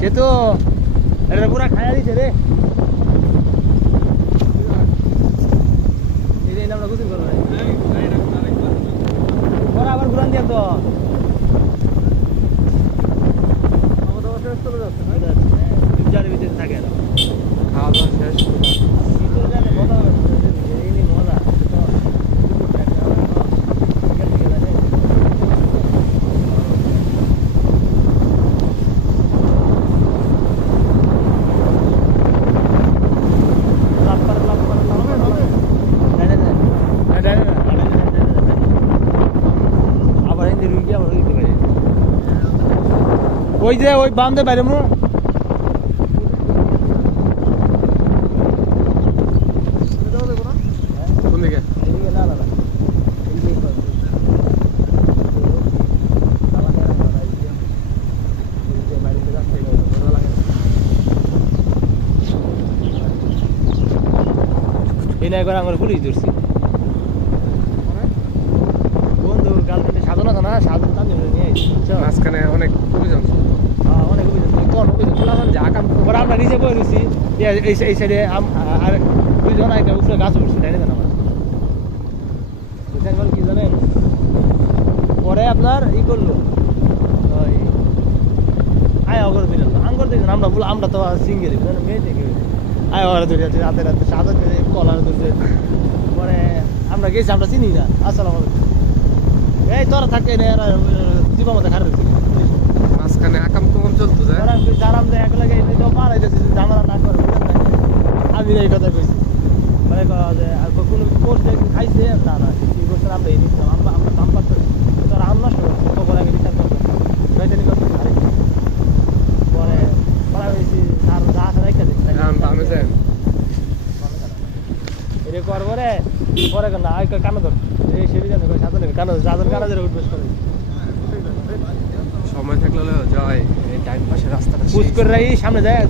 সে তো এটা পুরা খায়া দিছে রে এই নামটা গোসল করবো ওরা আবার ঘুরান দিয়ে তো ভিতরে থাকে খাওয়া দাওয়া শেষ মজা ওই যে ওই বান্ধে বাইরে মু কোন দিকে এই না করে আমার পুলিশ ধরছি বন্ধু গার্লফ্রেন্ডে সাধন আছে না সাধন তার জন্য নিয়ে মাঝখানে অনেক অভিযান অনেক অভিযান কোন অভিযান যা কাম করে আমরা নিজে বই রয়েছি এই সাইডে আর দুইজন একটা উপরে গাছ উঠছে তাই না আমার বুঝলেন কি জানেন পরে আপনার ই করলো ওই আয় অগর দিলেন আঙ্গর দিলেন আমরা তো সিঙ্গেল মেয়ে দেখে আয় অগর ধরে যাচ্ছে রাতে রাতে সাদা কলার ধরছে পরে আমরা গেছি আমরা চিনি না আসসালাম এই তোরা থাকে জীবন মতো খারাপ মাঝখানে আকাম কুকাম চলতো যারাম দেয় এক লাগে মারা যাচ্ছে ঝামেলা না করে আমি এই কথা কইছি মানে আর কোনো করছে খাইছে না না কি করছে আমরা এই নিচ্ছিলাম আমরা কাম পাচ্ছি তোর আম নষ্ট খবর আগে বিচার করতাম শয়তানি করতে পারে পরে পড়া হয়েছি আর যা আছে রেখে দিচ্ছি আমি যাই এটা কর পরে না কানা ধর এই সেদিন সাধন কানা ধরে উঠবেশ করে সময় থাকলে যায় টাইম পাশে রাস্তাটা পুশ করে রাখি সামনে যায়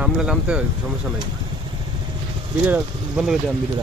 নামলে নামতে সমস্যা নাই ভিডিও বন্ধ করে দিলাম ভিডিওটা